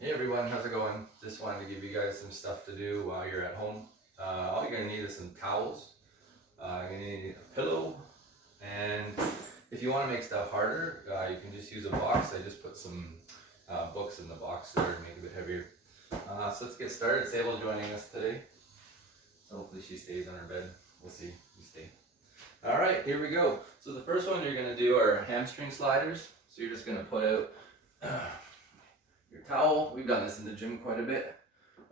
Hey everyone, how's it going? Just wanted to give you guys some stuff to do while you're at home. All you're gonna need is some towels. You're gonna need a pillow, and if you want to make stuff harder, you can just use a box. I just put some books in the box there to make it a bit heavier. So let's get started. Sable joining us today. So hopefully she stays on her bed. We'll see. You stay. All right, here we go. So the first one you're gonna do are hamstring sliders. So you're just gonna put out your towel. We've done this in the gym quite a bit.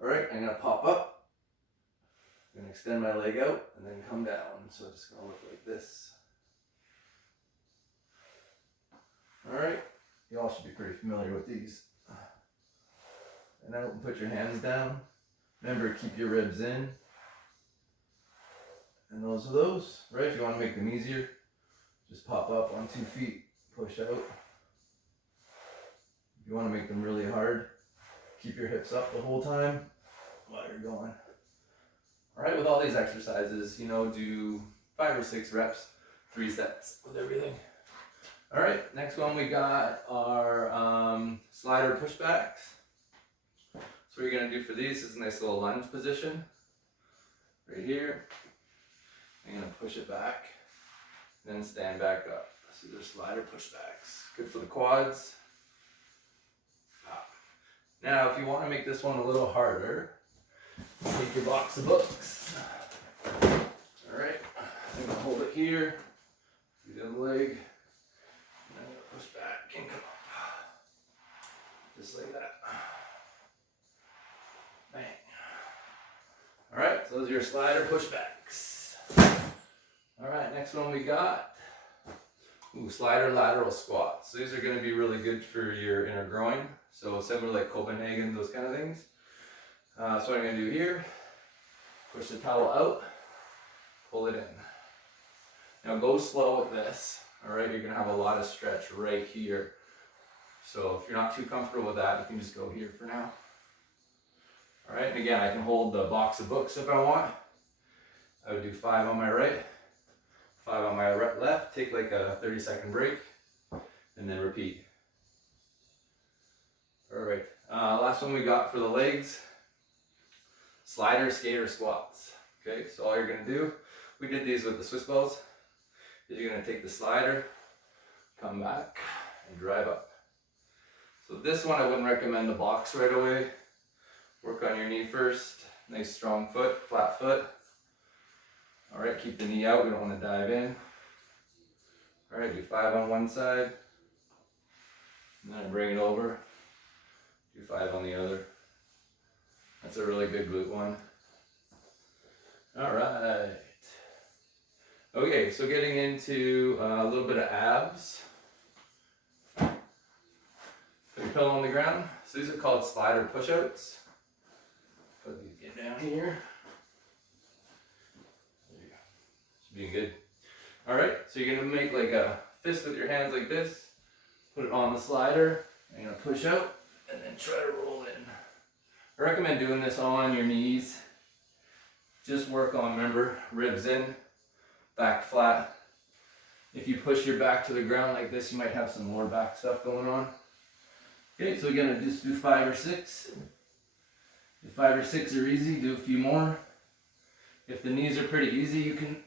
All right, I'm gonna pop up. I'm gonna extend my leg out and then come down. So it's gonna look like this. All right, you all should be pretty familiar with these. And then put your hands down. Remember, keep your ribs in. And those are those, right? If you want to make them easier, just pop up on 2 feet, push out. If you want to make them really hard, keep your hips up the whole time while you're going. All right, with all these exercises, do 5 or 6 reps, 3 sets with everything. All right, next one we got our slider pushbacks. So what you're gonna do for these is a nice little lunge position, right here. I'm gonna push it back, then stand back up. So they're slider pushbacks, good for the quads. Now, if you want to make this one a little harder, take your box of books. All right, I'm gonna hold it here, do the other leg, and I'm gonna push back and come up, just like that. Bang. All right, so those are your slider pushbacks. All right, next one we got, slider lateral squats. So these are gonna be really good for your inner groin. So similar like Copenhagen, those kind of things. So what I'm gonna do here, push the towel out, pull it in. Now go slow with this, all right? You're gonna have a lot of stretch right here. So if you're not too comfortable with that, you can just go here for now. All right, and again, I can hold the box of books if I want. I would do 5 on my right, 5 on my left, take like a 30-second break, and then repeat. All right, last one we got for the legs, slider skater squats. Okay, so all you're gonna do, we did these with the Swiss balls, is you're gonna take the slider, come back, and drive up. So this one I wouldn't recommend the box right away. Work on your knee first, nice strong foot, flat foot. All right, keep the knee out, we don't wanna dive in. All right, do 5 on one side, and then I bring it over, do 5 on the other. That's a really good glute one. All right. Okay, so getting into a little bit of abs. Put your pillow on the ground. So these are called slider pushouts. Put these get down here. There you go. Should be good. All right, so you're gonna make like a fist with your hands like this. Put it on the slider. You're gonna push out and then try to roll in. I recommend doing this on your knees. Just work on, remember, ribs in, back flat. If you push your back to the ground like this, you might have some more back stuff going on. Okay, so we're gonna just do 5 or 6. If 5 or 6 are easy, do a few more. If the knees are pretty easy, you can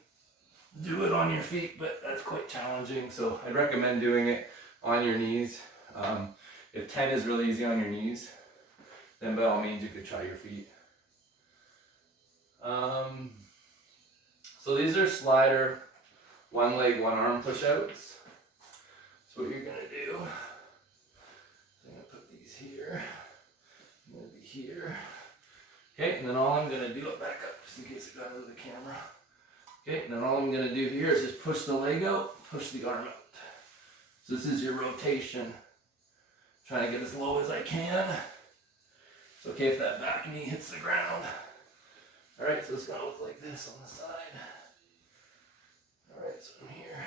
do it on your feet, but that's quite challenging. So I'd recommend doing it on your knees. If 10 is really easy on your knees, then by all means you could try your feet. So these are slider, one leg, one arm push-outs. So what you're gonna do, I'm gonna put these here, I'm gonna be here. Okay, and then all I'm gonna do, I'll back up just in case I got into the camera. Okay, and then all I'm gonna do here is just push the leg out, push the arm out. So this is your rotation. Trying to get as low as I can. It's okay if that back knee hits the ground. All right, so it's gonna look like this on the side. All right, so I'm here.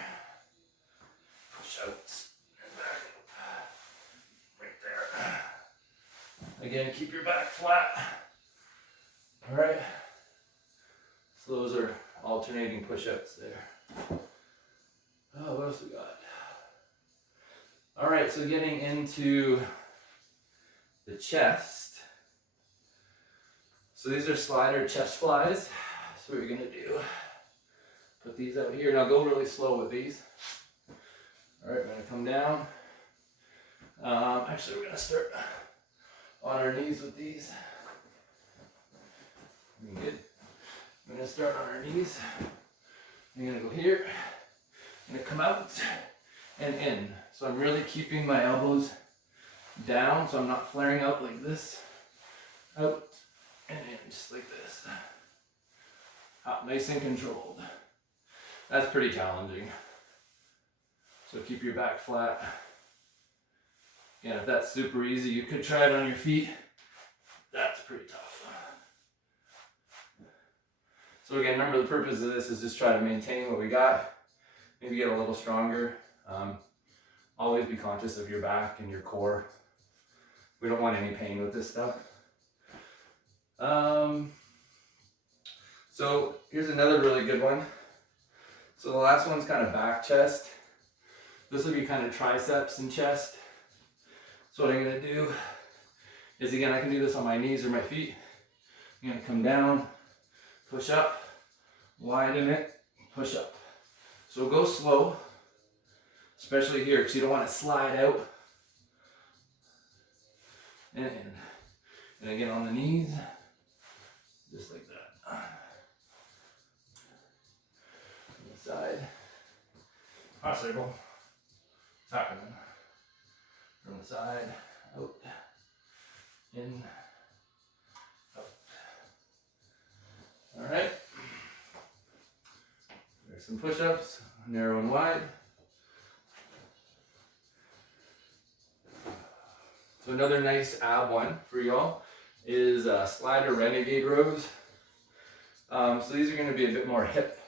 Push outs and back up. Right there. Again, keep your back flat. All right. So those are alternating push-ups there. Oh, what else we got? All right, so getting into the chest. So these are slider chest flies. So what you're gonna do, put these out here. Now go really slow with these. All right, we're gonna come down. Actually, we're gonna start on our knees with these. Good. We're gonna start on our knees. I'm gonna go here. I'm gonna come out and in. So I'm really keeping my elbows down, so I'm not flaring out like this. Out and in, just like this. Out, nice and controlled. That's pretty challenging. So keep your back flat. Again, if that's super easy, you could try it on your feet. That's pretty tough. So again, remember the purpose of this is just try to maintain what we got. Maybe get a little stronger. Always be conscious of your back and your core. We don't want any pain with this stuff. So here's another really good one. So the last one's kind of back chest. This will be kind of triceps and chest. So what I'm gonna do is, again, I can do this on my knees or my feet. I'm gonna come down, push up, widen it, push up. So go slow, especially here, because you don't want to slide out. And in. And again on the knees, just like that. On the side. Possible. Happening. From the side, out, in, out. All right. There's some push-ups, narrow and wide. So another nice ab one for y'all is slider Renegade rows. So these are going to be a bit more hip,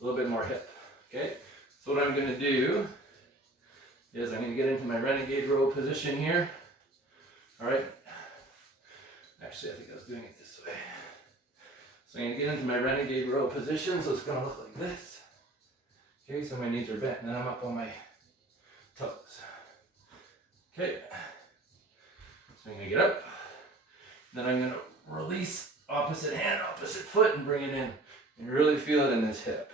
a little bit more hip. Okay. So what I'm going to do is I'm going to get into my Renegade row position here. All right. Actually, I think I was doing it this way. So I'm going to get into my Renegade row position. So it's going to look like this. Okay, so my knees are bent and then I'm up on my toes. Okay. So I'm going to get up. Then I'm going to release opposite hand, opposite foot and bring it in. And really feel it in this hip.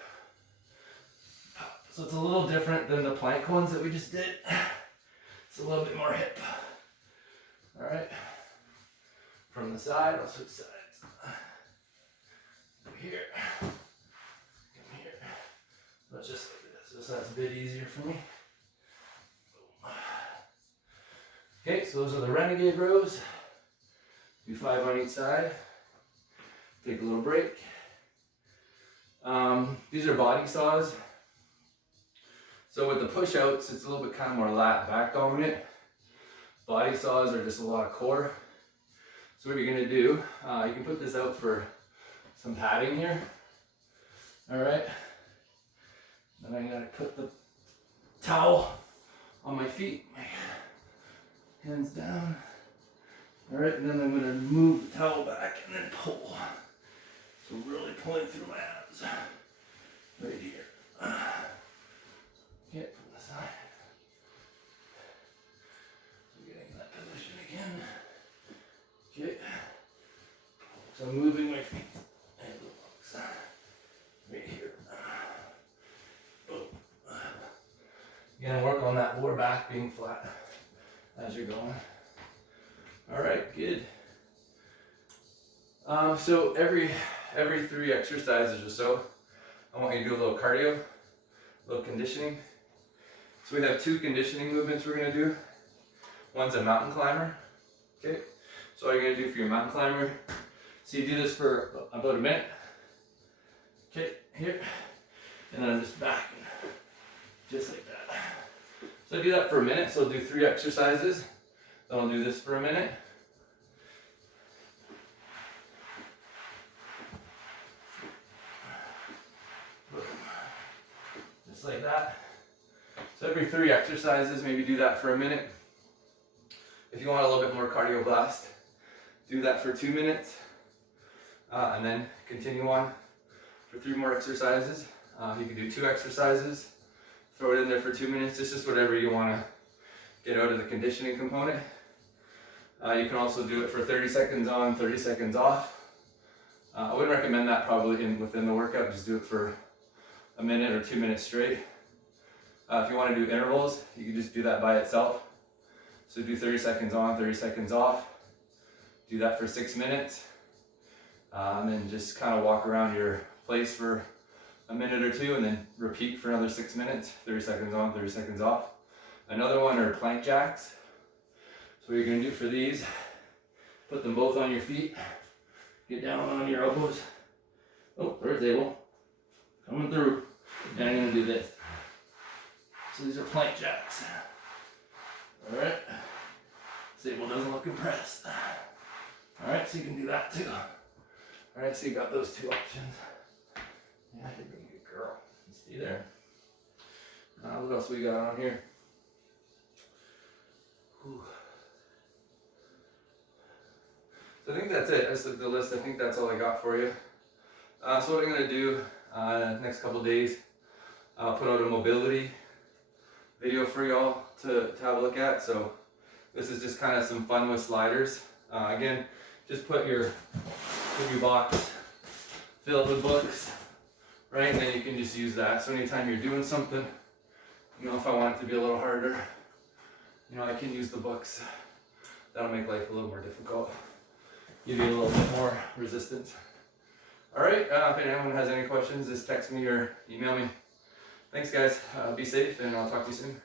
So it's a little different than the plank ones that we just did. It's a little bit more hip. All right. From the side, I'll switch sides. Go here. Come here. So it's just like this. So that's a bit easier for me. Okay, so those are the Renegade rows. Do 5 on each side. Take a little break. These are body saws. So with the push-outs, it's a little bit kind of more lat back dominant. Body saws are just a lot of core. So what you're gonna do, you can put this out for some padding here. All right. Then I'm gonna put the towel on my feet, my hands down. All right, and then I'm gonna move the towel back and then pull. So really pulling through my abs right here. Get from the side. So getting in that position again. Okay. So I'm moving my feet and the legs right here. Boom. Again, work on that lower back being flat as you're going. All right, good. So every 3 exercises or so, I want you to do a little cardio, a little conditioning. So we have 2 conditioning movements we're gonna do. One's a mountain climber, okay? So all you're gonna do for your mountain climber, so you do this for about a minute, okay, here, and then I'm just backing, just like that. So I do that for a minute, so I'll do 3 exercises, then I'll do this for a minute. Just like that. So every 3 exercises, maybe do that for a minute. If you want a little bit more cardio blast, do that for 2 minutes. And then continue on for 3 more exercises. You can do 2 exercises, throw it in there for 2 minutes. It's just whatever you want to get out of the conditioning component. You can also do it for 30 seconds on, 30 seconds off. I wouldn't recommend that probably within the workout. Just do it for a minute or 2 minutes straight. If you want to do intervals, you can just do that by itself. So do 30 seconds on, 30 seconds off. Do that for 6 minutes. And just kind of walk around your place for a minute or two and then repeat for another 6 minutes. 30 seconds on, 30 seconds off. Another one are plank jacks. So what you're going to do for these, put them both on your feet. Get down on your elbows. Oh, there's Abel. Coming through. And I'm going to do this. So these are plank jacks. Alright. Abel doesn't look impressed. Alright, so you can do that too. Alright, so you got those two options. Yeah, you're a good girl. Stay there. What else we got on here? Whew. So I think that's it. That's the list. I think that's all I got for you. So what I'm going to do next couple days, I'll put out a mobility video for y'all to have a look at. So this is just kind of some fun with sliders. Again, just put your box filled with books, right? And then you can just use that. So anytime you're doing something, you know, if I want it to be a little harder, you know, I can use the books. That'll make life a little more difficult. Give you a little bit more resistance. All right, if anyone has any questions, just text me or email me. Thanks guys, be safe and I'll talk to you soon.